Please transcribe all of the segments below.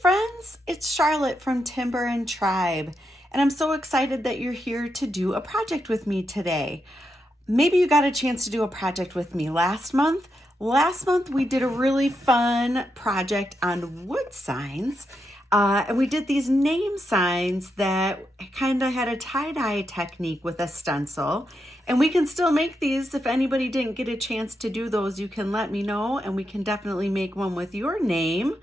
friends, it's Charlotte from Timber and Tribe, and I'm so excited that you're here to do a project with me today. Maybe you got a chance to do a project with me last month. Last month we did a really fun project on wood signs, and we did these name signs that kind of had a tie-dye technique with a stencil. And we can still make these. If anybody didn't get a chance to do those, you can let me know, and we can definitely make one with your name.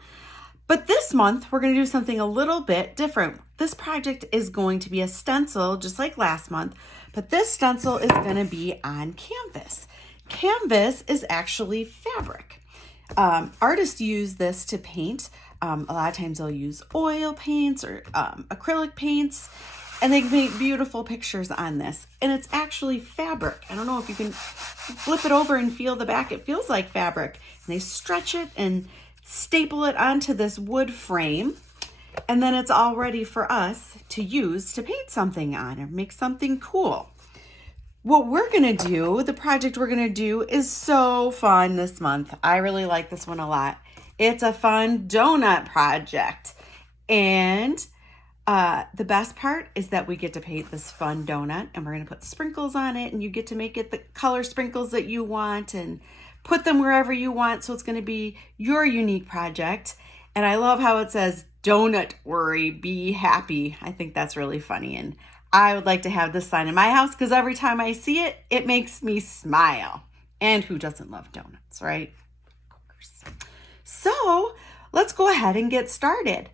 But this month, we're going to do something a little bit different. This project is going to be a stencil, just like last month, but this stencil is going to be on canvas. Canvas is actually fabric. Artists use this to paint. A lot of times they'll use oil paints or acrylic paints, and they can make beautiful pictures on this. And it's actually fabric. I don't know if you can flip it over and feel the back. It feels like fabric. And they stretch it and staple it onto this wood frame, and then it's all ready for us to use to paint something on or make something cool. What we're gonna do, the project we're gonna do, is so fun this month. I really like this one a lot. It's a fun donut project, and the best part is that we get to paint this fun donut, and we're gonna put sprinkles on it, and you get to make it the color sprinkles that you want and put them wherever you want. So it's going to be your unique project. And I love how it says, "Donut worry, be happy." I think that's really funny. And I would like to have this sign in my house because every time I see it, it makes me smile. And who doesn't love donuts, right? Of course. So let's go ahead and get started.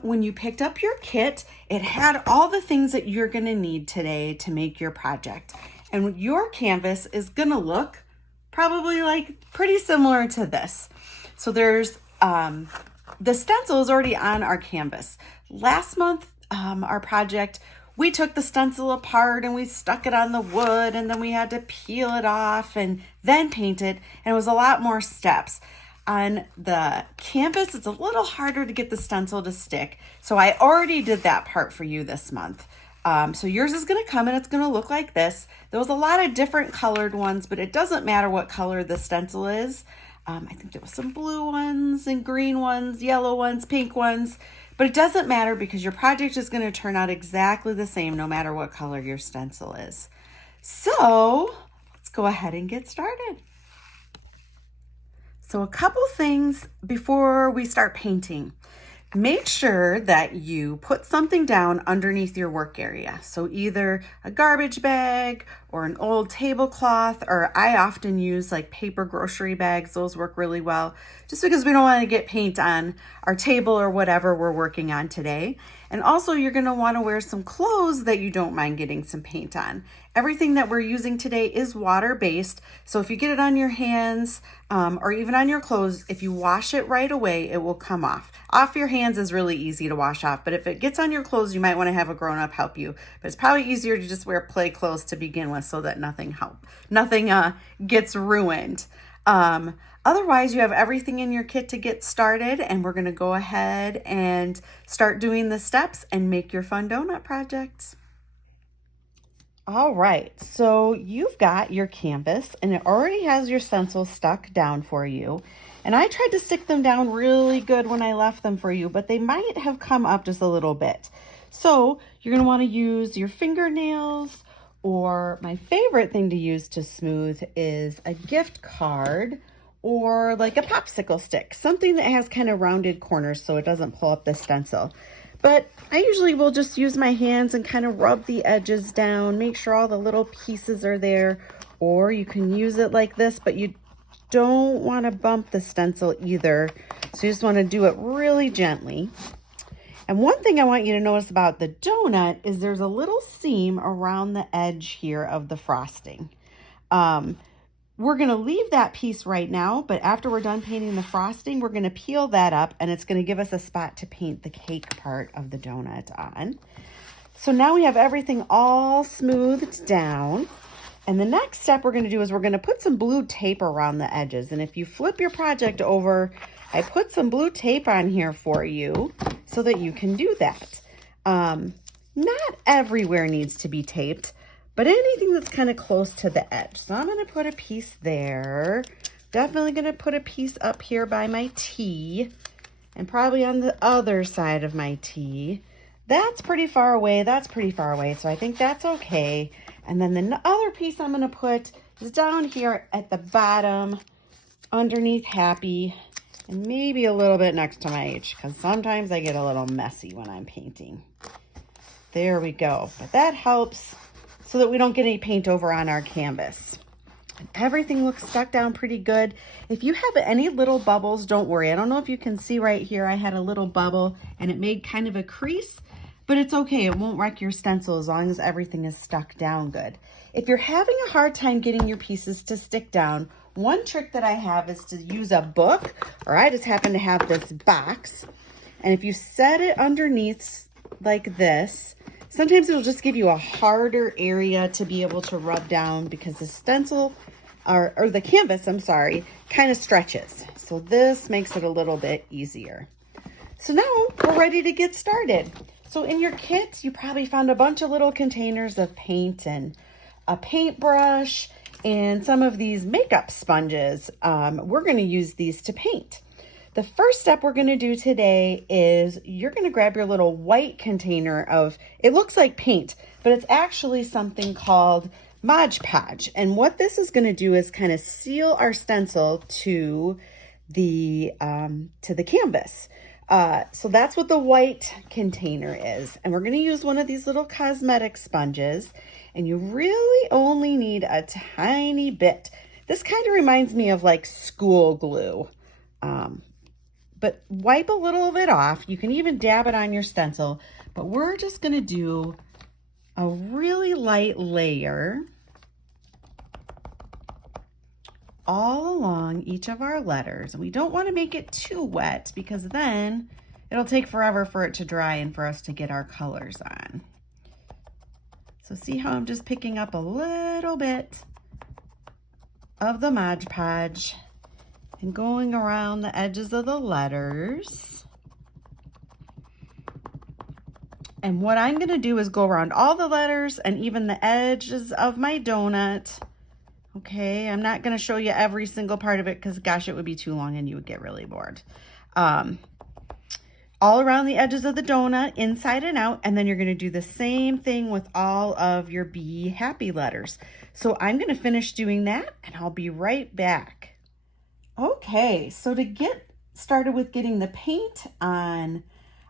When you picked up your kit, it had all the things that you're going to need today to make your project. And your canvas is going to look probably like pretty similar to this. So there's the stencil is already on our canvas. Last month, our project, we took the stencil apart and we stuck it on the wood, and then we had to peel it off and then paint it, and it was a lot more steps. On the canvas, it's a little harder to get the stencil to stick. So I already did that part for you this month. So yours is going to come and it's going to look like this. There was a lot of different colored ones, but it doesn't matter what color the stencil is. I think there was some blue ones and green ones, yellow ones, pink ones, but it doesn't matter because your project is going to turn out exactly the same no matter what color your stencil is. So let's go ahead and get started. So a couple things before we start painting. Make sure that you put something down underneath your work area. So either a garbage bag or an old tablecloth, or I often use like paper grocery bags. Those work really well just because we don't want to get paint on our table or whatever we're working on today. And also you're going to want to wear some clothes that you don't mind getting some paint on. Everything that we're using today is water-based. So if you get it on your hands or even on your clothes, if you wash it right away, it will come off. Off your hands is really easy to wash off, but if it gets on your clothes, you might want to have a grown-up help you. But it's probably easier to just wear play clothes to begin with so that nothing gets ruined. Otherwise, you have everything in your kit to get started, and we're going to go ahead and start doing the steps and make your fun donut projects. All right, so you've got your canvas and it already has your stencil stuck down for you. And I tried to stick them down really good when I left them for you, but they might have come up just a little bit. So you're going to want to use your fingernails, or my favorite thing to use to smooth is a gift card or like a popsicle stick, something that has kind of rounded corners so it doesn't pull up the stencil. But I usually will just use my hands and kind of rub the edges down, make sure all the little pieces are there, or you can use it like this, but you don't want to bump the stencil either. So you just want to do it really gently. And one thing I want you to notice about the donut is there's a little seam around the edge here of the frosting. We're going to leave that piece right now, but after we're done painting the frosting, we're going to peel that up, and it's going to give us a spot to paint the cake part of the donut on. So now we have everything all smoothed down. And the next step we're going to do is we're going to put some blue tape around the edges. And if you flip your project over, I put some blue tape on here for you so that you can do that. Not everywhere needs to be taped, but anything that's kind of close to the edge. So I'm going to put a piece there. Definitely going to put a piece up here by my T. and probably on the other side of my T. That's pretty far away. That's pretty far away. So I think that's okay. And then the other piece I'm going to put is down here at the bottom underneath happy, and maybe a little bit next to my H, because sometimes I get a little messy when I'm painting. There we go. But that helps so that we don't get any paint over on our canvas. Everything looks stuck down pretty good. If you have any little bubbles, don't worry. I don't know if you can see right here, I had a little bubble and it made kind of a crease, but it's okay. It won't wreck your stencil as long as everything is stuck down good. If you're having a hard time getting your pieces to stick down, one trick that I have is to use a book, or I just happen to have this box. And if you set it underneath like this, sometimes it'll just give you a harder area to be able to rub down because the stencil, or the canvas, I'm sorry, kind of stretches. So this makes it a little bit easier. So now we're ready to get started. So in your kit, you probably found a bunch of little containers of paint and a paintbrush and some of these makeup sponges. We're going to use these to paint. The first step we're going to do today is you're going to grab your little white container of, it looks like paint, but it's actually something called Mod Podge. And what this is going to do is kind of seal our stencil to the canvas. So that's what the white container is. And we're going to use one of these little cosmetic sponges. And you really only need a tiny bit. This kind of reminds me of like school glue. But wipe a little bit off. You can even dab it on your stencil. But we're just going to do a really light layer all along each of our letters. We don't want to make it too wet because then it'll take forever for it to dry and for us to get our colors on. So see how I'm just picking up a little bit of the Mod Podge and going around the edges of the letters. And what I'm going to do is go around all the letters and even the edges of my donut. Okay, I'm not going to show you every single part of it because, gosh, it would be too long and you would get really bored. All around the edges of the donut, inside and out, and then you're going to do the same thing with all of your Be Happy letters. So I'm going to finish doing that and I'll be right back. Okay, so to get started with getting the paint on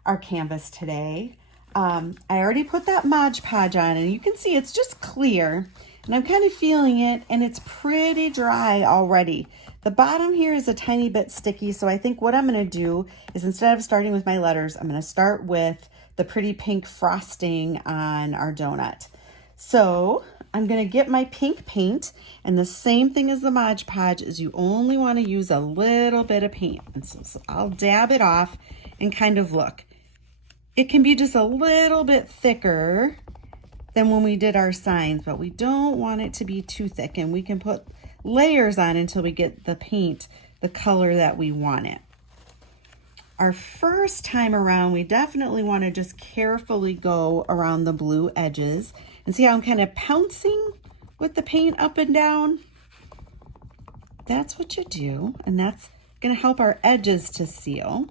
our canvas today, I already put that Mod Podge on and you can see it's just clear and I'm kind of feeling it and it's pretty dry already. The bottom here is a tiny bit sticky, so I think what I'm going to do is instead of starting with my letters, I'm going to start with the pretty pink frosting on our donut. So I'm going to get my pink paint, and the same thing as the Mod Podge is you only want to use a little bit of paint. And so I'll dab it off and kind of look. It can be just a little bit thicker than when we did our signs, but we don't want it to be too thick, and we can put layers on until we get the paint the color that we want it. Our first time around, we definitely want to just carefully go around the blue edges and see how I'm kind of pouncing with the paint up and down. That's what you do, and that's going to help our edges to seal.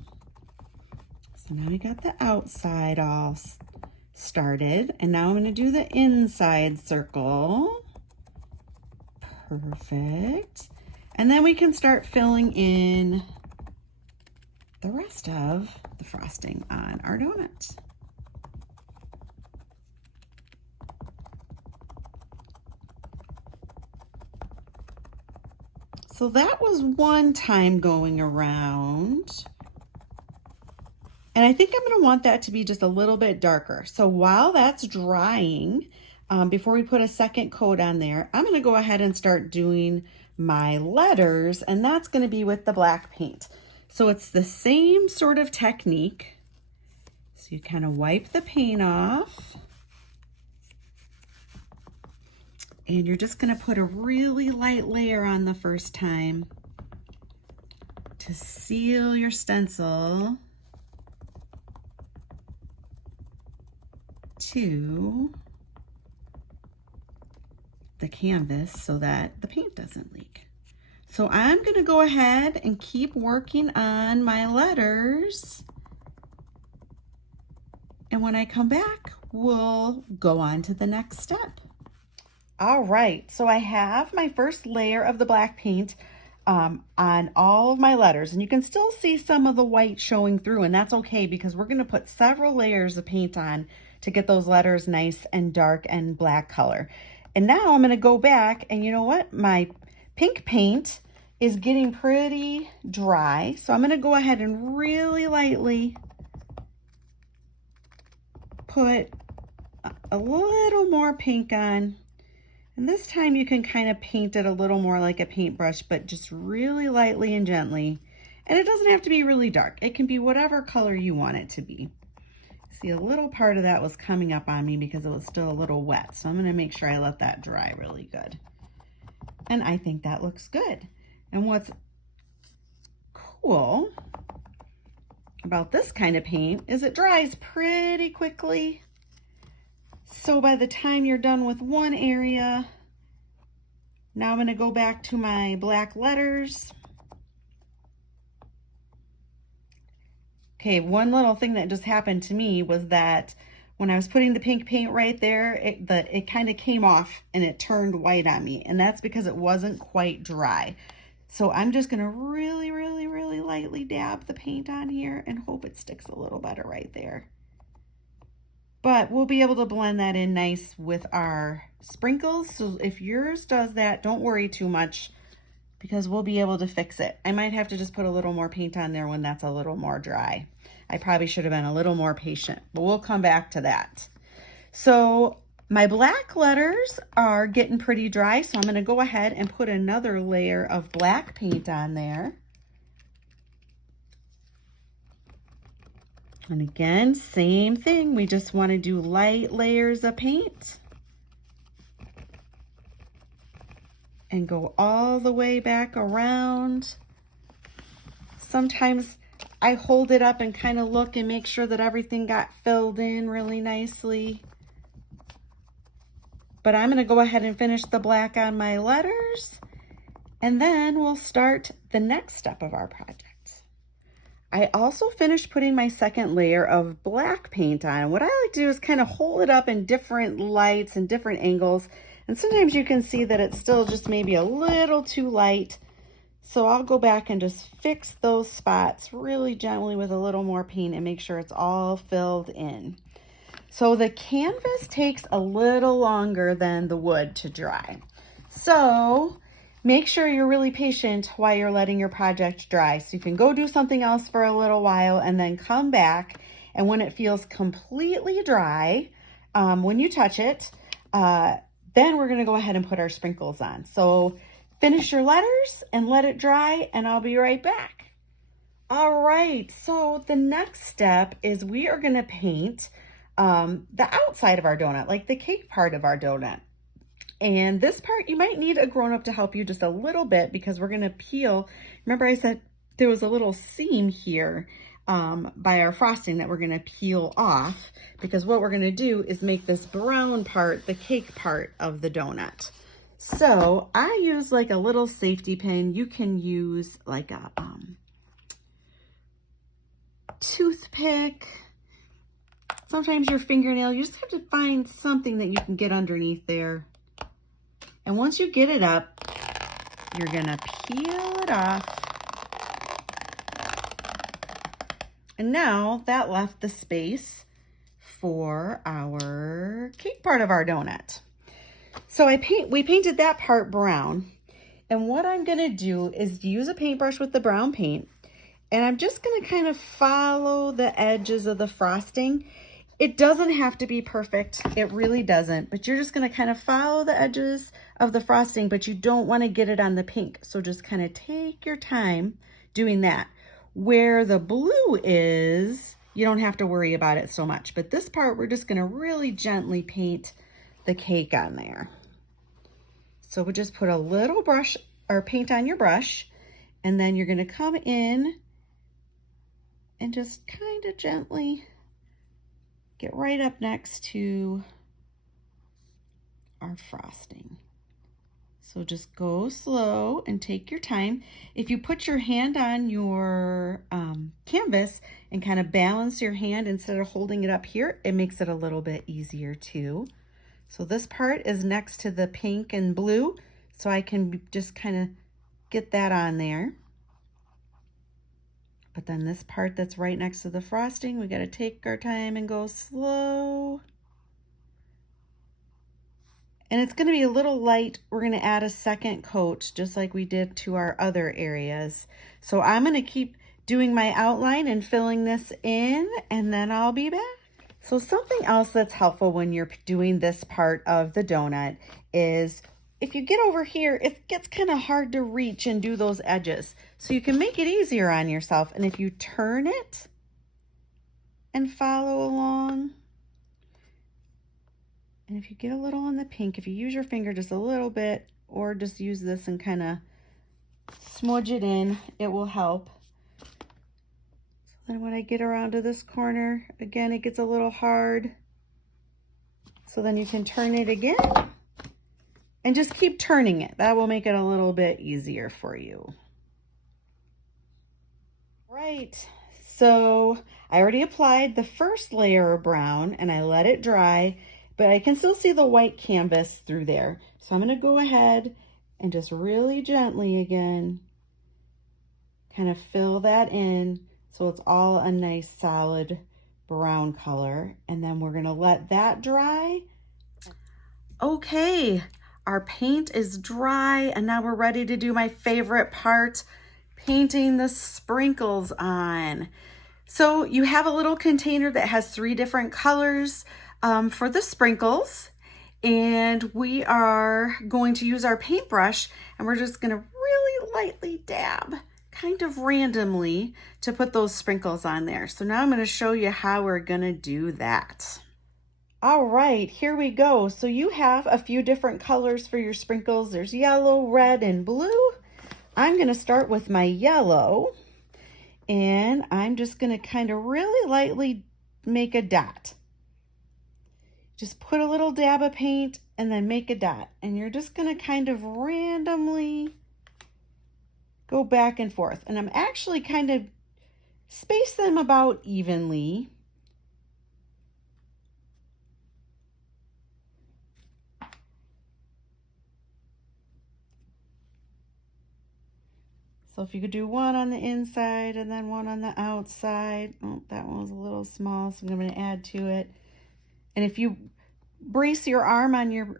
So now we got the outside all started, and now I'm going to do the inside circle. Perfect. And then we can start filling in the rest of the frosting on our donut. So that was one time going around. And I think I'm going to want that to be just a little bit darker. So while that's drying, before we put a second coat on there, I'm going to go ahead and start doing my letters, and that's going to be with the black paint. So it's the same sort of technique. So you kind of wipe the paint off, and you're just going to put a really light layer on the first time to seal your stencil to the canvas so that the paint doesn't leak. So I'm going to go ahead and keep working on my letters. And when I come back, we'll go on to the next step. All right, so I have my first layer of the black paint on all of my letters, and you can still see some of the white showing through, and that's okay because we're going to put several layers of paint on to get those letters nice and dark and black color. And now I'm going to go back, and you know what? My pink paint is getting pretty dry, so I'm going to go ahead and really lightly put a little more pink on. And this time you can kind of paint it a little more like a paintbrush, but just really lightly and gently. And it doesn't have to be really dark. It can be whatever color you want it to be. See, a little part of that was coming up on me because it was still a little wet. So I'm going to make sure I let that dry really good. And I think that looks good. And what's cool about this kind of paint is it dries pretty quickly. So by the time you're done with one area, now I'm going to go back to my black letters. Okay, one little thing that just happened to me was that when I was putting the pink paint right there, it kind of came off and it turned white on me, and that's because it wasn't quite dry. So I'm just going to really, really, really lightly dab the paint on here and hope it sticks a little better right there. But we'll be able to blend that in nice with our sprinkles. So if yours does that, don't worry too much because we'll be able to fix it. I might have to just put a little more paint on there when that's a little more dry. I probably should have been a little more patient, but we'll come back to that. So my black letters are getting pretty dry, so I'm going to go ahead and put another layer of black paint on there. And again, same thing. We just want to do light layers of paint and go all the way back around. Sometimes I hold it up and kind of look and make sure that everything got filled in really nicely. But I'm going to go ahead and finish the black on my letters, and then we'll start the next step of our project. I also finished putting my second layer of black paint on. What I like to do is kind of hold it up in different lights and different angles. And sometimes you can see that it's still just maybe a little too light. So I'll go back and just fix those spots really gently with a little more paint and make sure it's all filled in. So the canvas takes a little longer than the wood to dry. So make sure you're really patient while you're letting your project dry. So you can go do something else for a little while and then come back. And when it feels completely dry, when you touch it, then we're going to go ahead and put our sprinkles on. So finish your letters and let it dry, and I'll be right back. All right, so the next step is we are going to paint the outside of our donut, like the cake part of our donut. And this part, you might need a grown-up to help you just a little bit because we're going to peel. Remember I said there was a little seam here by our frosting that we're going to peel off, because what we're going to do is make this brown part the cake part of the donut. So I use like a little safety pin. You can use like a toothpick, sometimes your fingernail. You just have to find something that you can get underneath there. And once you get it up, you're gonna peel it off. And now that left the space for our cake part of our donut. So we painted that part brown. And what I'm gonna do is use a paintbrush with the brown paint, and I'm just gonna kind of follow the edges of the frosting. It doesn't have to be perfect. It really doesn't, but you're just gonna kind of follow the edges of the frosting, but you don't wanna get it on the pink. So just kind of take your time doing that. Where the blue is, you don't have to worry about it so much, but this part, we're just gonna really gently paint the cake on there. So we'll just put a little brush or paint on your brush, and then you're gonna come in and just kind of gently get right up next to our frosting. So just go slow and take your time. If you put your hand on your canvas and kind of balance your hand instead of holding it up here, it makes it a little bit easier too. So this part is next to the pink and blue, so I can just kind of get that on there. But then this part that's right next to the frosting, we got to take our time and go slow. And it's going to be a little light. We're going to add a second coat just like we did to our other areas. So I'm going to keep doing my outline and filling this in, and then I'll be back. So something else that's helpful when you're doing this part of the donut is if you get over here, it gets kind of hard to reach and do those edges. So you can make it easier on yourself. And if you turn it and follow along, and if you get a little on the pink, if you use your finger just a little bit, or just use this and kind of smudge it in, it will help. So then when I get around to this corner, again, it gets a little hard. So then you can turn it again and just keep turning it. That will make it a little bit easier for you. Right, so I already applied the first layer of brown and I let it dry, but I can still see the white canvas through there. So I'm going to go ahead and just really gently again kind of fill that in so it's all a nice solid brown color. And then we're going to let that dry. Okay, our paint is dry and now we're ready to do my favorite part, painting the sprinkles on. So you have a little container that has 3 different colors for the sprinkles, and we are going to use our paintbrush and we're just going to really lightly dab kind of randomly to put those sprinkles on there. So now I'm going to show you how we're going to do that. All right, here we go. So you have a few different colors for your sprinkles. There's yellow, red, and blue. I'm going to start with my yellow, and I'm just going to kind of really lightly make a dot. Just put a little dab of paint and then make a dot. And you're just going to kind of randomly go back and forth. And I'm actually kind of space them about evenly. So if you could do one on the inside and then one on the outside. Oh, that one was a little small, so I'm going to add to it. And if you brace your arm on your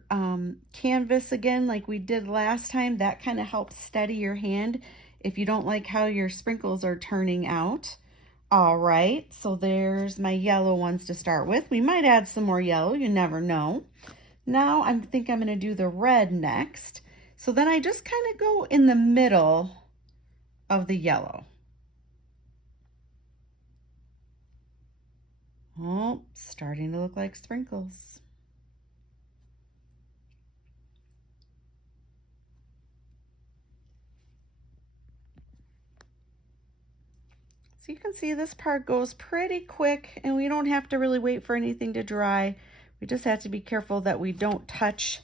canvas again like we did last time, that kind of helps steady your hand if you don't like how your sprinkles are turning out. All right, so there's my yellow ones to start with. We might add some more yellow, you never know. Now I think I'm going to do the red next. So then I just kind of go in the middle of the yellow. Oh, starting to look like sprinkles. So you can see this part goes pretty quick and we don't have to really wait for anything to dry. We just have to be careful that we don't touch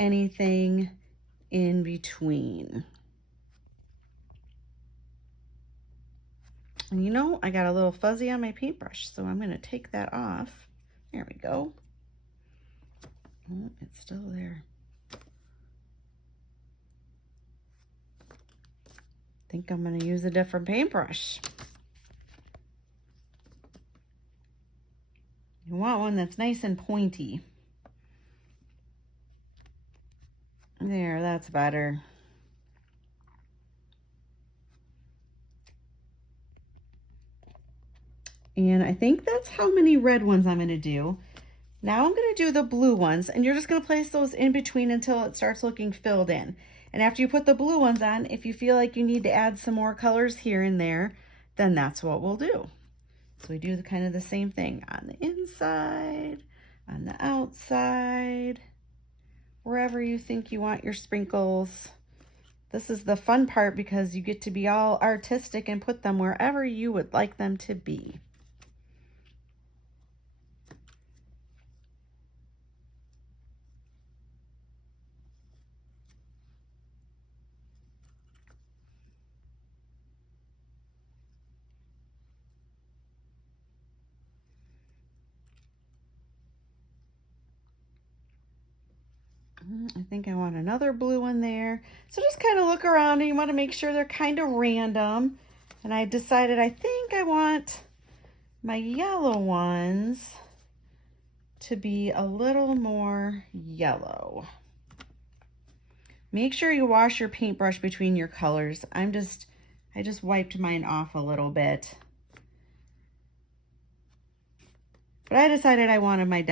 anything in between. And you know, I got a little fuzzy on my paintbrush, so I'm going to take that off. There we go. Oh, it's still there. I think I'm going to use a different paintbrush. You want one that's nice and pointy. There, that's better. And I think that's how many red ones I'm going to do. Now I'm going to do the blue ones, and you're just going to place those in between until it starts looking filled in. And after you put the blue ones on, if you feel like you need to add some more colors here and there, then that's what we'll do. So we do kind of the same thing on the inside, on the outside, wherever you think you want your sprinkles. This is the fun part because you get to be all artistic and put them wherever you would like them to be. I think I want another blue one there. So just kind of look around and you want to make sure they're kind of random. And I decided I think I want my yellow ones to be a little more yellow. Make sure you wash your paintbrush between your colors. I just wiped mine off a little bit. But I decided I wanted my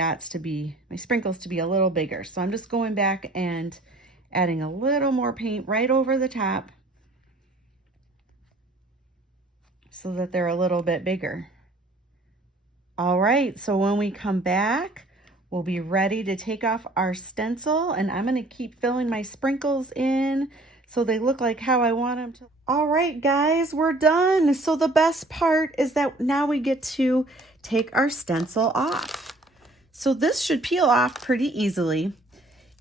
sprinkles to be a little bigger. So I'm just going back and adding a little more paint right over the top so that they're a little bit bigger. All right, so when we come back, we'll be ready to take off our stencil, and I'm gonna keep filling my sprinkles in so they look like how I want them to. All right, guys, we're done. So the best part is that now we get to take our stencil off. So this should peel off pretty easily.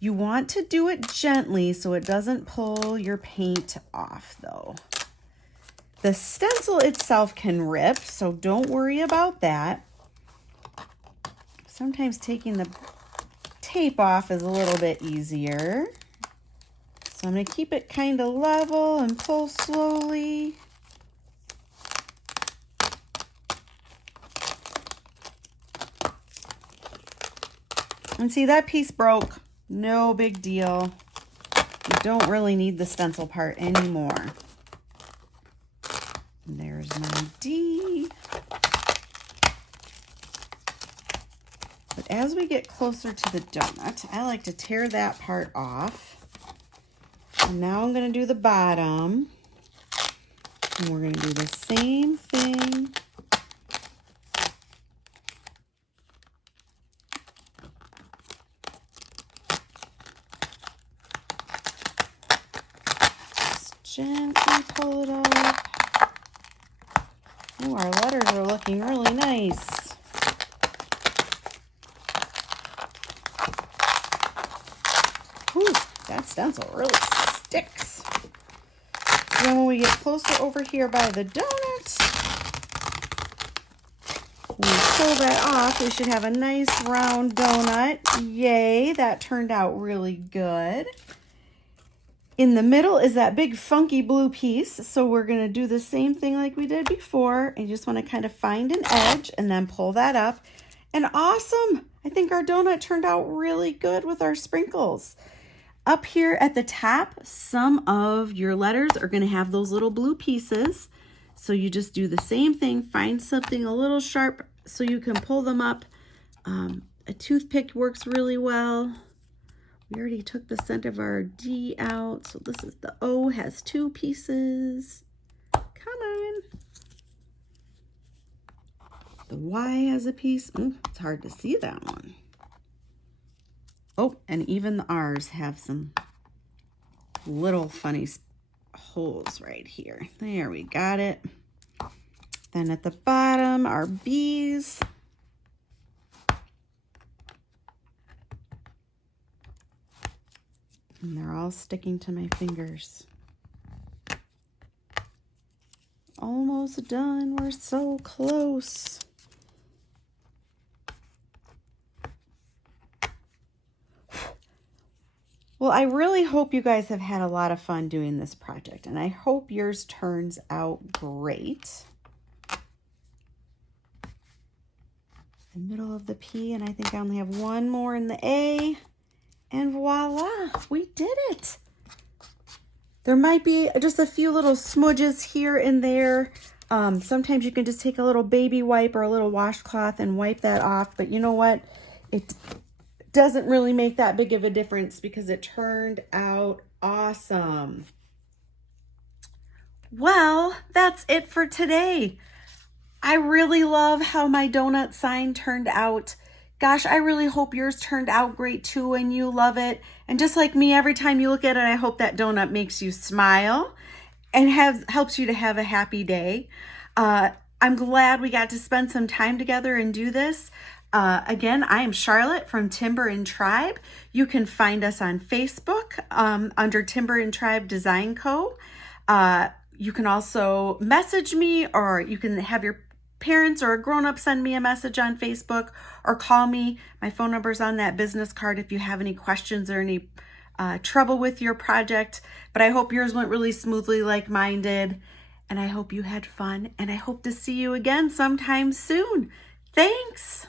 You want to do it gently so it doesn't pull your paint off though. The stencil itself can rip, so don't worry about that. Sometimes taking the tape off is a little bit easier. So I'm going to keep it kind of level and pull slowly. And see, that piece broke. No big deal. You don't really need the stencil part anymore. And there's my D. But as we get closer to the donut, I like to tear that part off. And now I'm going to do the bottom. And we're going to do the same thing. Just gently pull it up. Oh, our letters are looking really nice. Whew, that stencil really sticks. Then when we get closer over here by the donut, when we pull that off, we should have a nice round donut. Yay, that turned out really good. In the middle is that big funky blue piece, so we're going to do the same thing like we did before. And you just want to kind of find an edge and then pull that up. And awesome! I think our donut turned out really good with our sprinkles. Up here at the top, some of your letters are going to have those little blue pieces. So you just do the same thing, find something a little sharp so you can pull them up. A toothpick works really well. We already took the scent of our D out. So this is the O, has two pieces. Come on. The Y has a piece. It's hard to see that one. Oh, and even the R's have some little funny holes right here. There, we got it. Then at the bottom, our B's. And they're all sticking to my fingers. Almost done. We're so close. Well, I really hope you guys have had a lot of fun doing this project, and I hope yours turns out great. The middle of the P, and I think I only have one more in the A, and voila, we did it. There might be just a few little smudges here and there. Sometimes you can just take a little baby wipe or a little washcloth and wipe that off, but you know what? It doesn't really make that big of a difference because it turned out awesome. Well, that's it for today. I really love how my donut sign turned out. Gosh, I really hope yours turned out great too and you love it. And just like me, every time you look at it, I hope that donut makes you smile and helps you to have a happy day. I'm glad we got to spend some time together and do this. Again, I am Charlotte from Timber and Tribe. You can find us on Facebook under Timber and Tribe Design Co. You can also message me, or you can have your parents or a grown-up send me a message on Facebook or call me. My phone number is on that business card if you have any questions or any trouble with your project, but I hope yours went really smoothly like mine did. And I hope you had fun, and I hope to see you again sometime soon. Thanks.